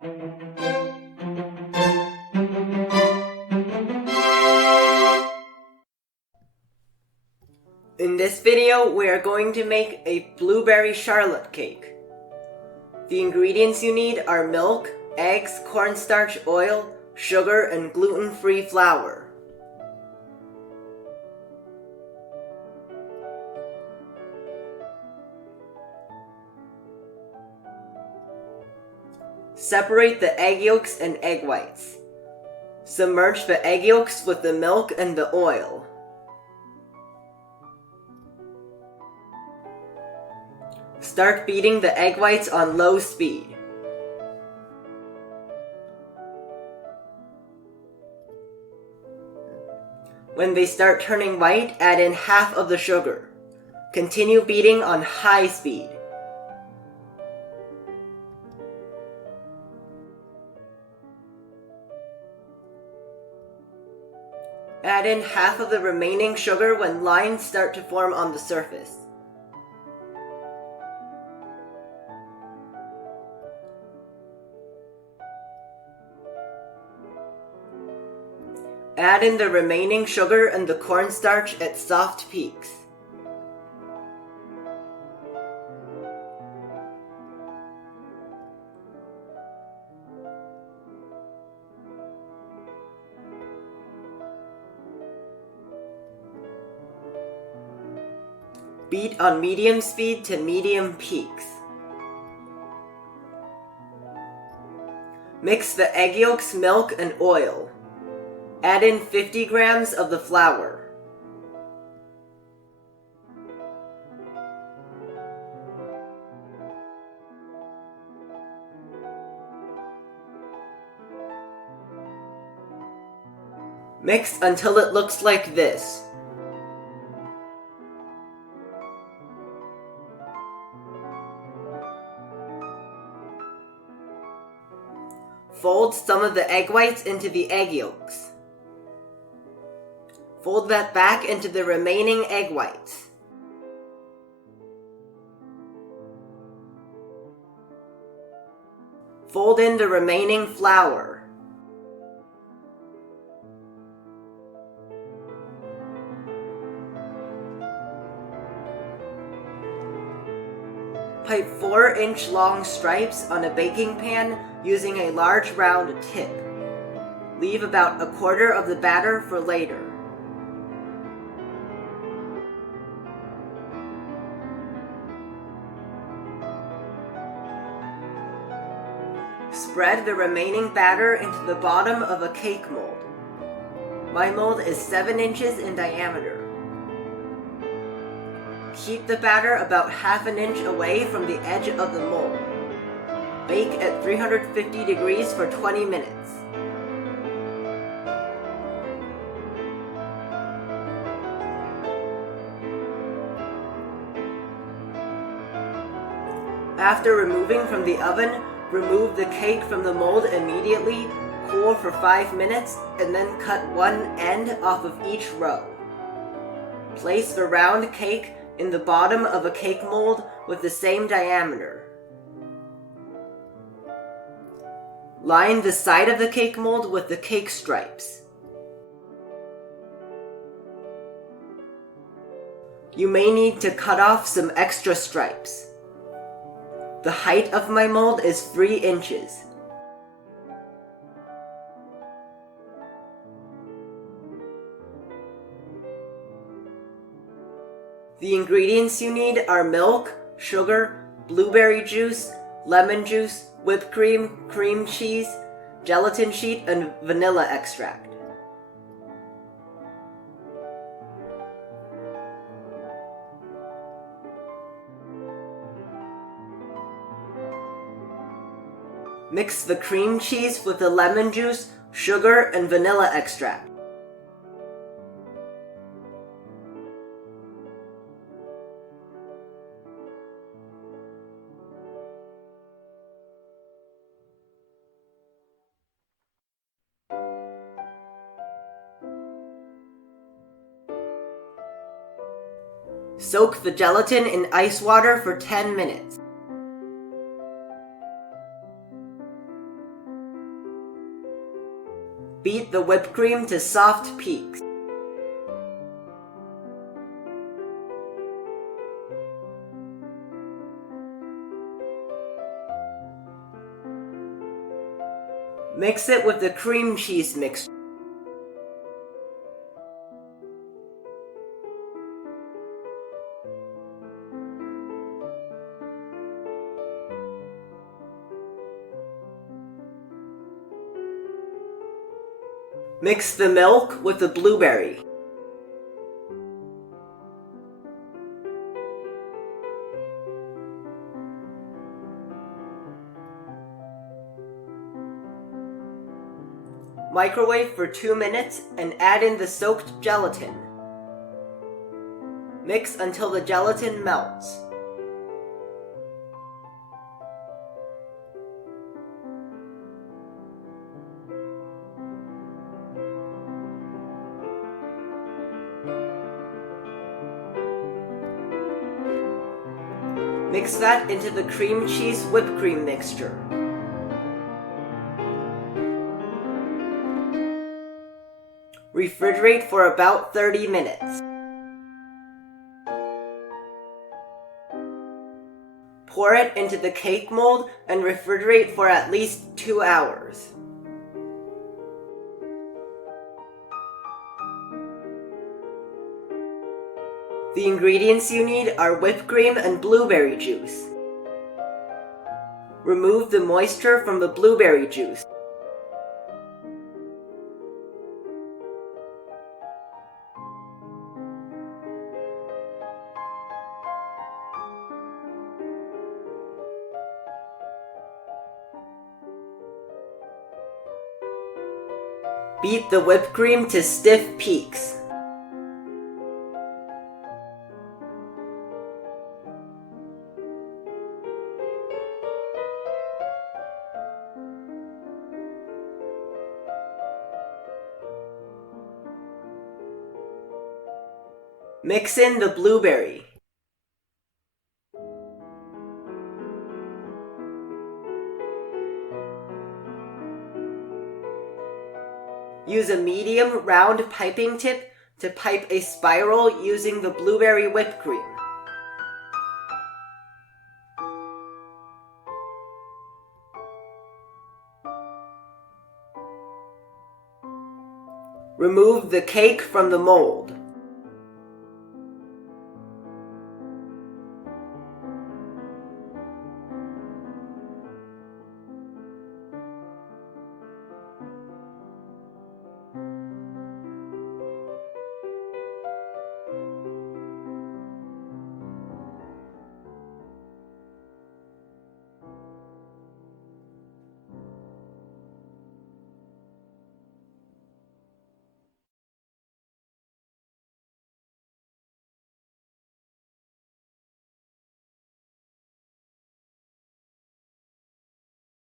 In this video, we are going to make a blueberry charlotte cake. The ingredients you need are milk, eggs, cornstarch, oil, sugar, and gluten-free flour. Separate the egg yolks and egg whites. Submerge the egg yolks with the milk and the oil. Start beating the egg whites on low speed. When they start turning white, add in half of the sugar. Continue beating on high speed. Add in half of the remaining sugar when lines start to form on the surface. Add in the remaining sugar and the cornstarch at soft peaks. Beat on medium speed to medium peaks. Mix the egg yolks, milk, and oil. Add in 50 grams of the flour. Mix until it looks like this. Fold some of the egg whites into the egg yolks. Fold that back into the remaining egg whites. Fold in the remaining flour. Pipe 4-inch long stripes on a baking pan using a large round tip. Leave about a quarter of the batter for later. Spread the remaining batter into the bottom of a cake mold. My mold is 7 inches in diameter. Keep the batter about half an inch away from the edge of the mold. Bake at 350 degrees for 20 minutes. After removing from the oven, remove the cake from the mold immediately, cool for 5 minutes, and then cut one end off of each row. Place the round cake in the bottom of a cake mold with the same diameter. Line the side of the cake mold with the cake stripes. You may need to cut off some extra stripes. The height of my mold is 3 inches. The ingredients you need are milk, sugar, blueberry juice, lemon juice, whipped cream, cream cheese, gelatin sheet, and vanilla extract. Mix the cream cheese with the lemon juice, sugar, and vanilla extract. Soak the gelatin in ice water for 10 minutes. Beat the whipped cream to soft peaks. Mix it with the cream cheese mixture. Mix the milk with the blueberry. Microwave for 2 minutes and add in the soaked gelatin. Mix until the gelatin melts. Mix that into the cream cheese whipped cream mixture. Refrigerate for about 30 minutes. Pour it into the cake mold and refrigerate for at least 2 hours. The ingredients you need are whipped cream and blueberry juice. Remove the moisture from the blueberry juice. Beat the whipped cream to stiff peaks. Mix in the blueberry. Use a medium round piping tip to pipe a spiral using the blueberry whipped cream. Remove the cake from the mold.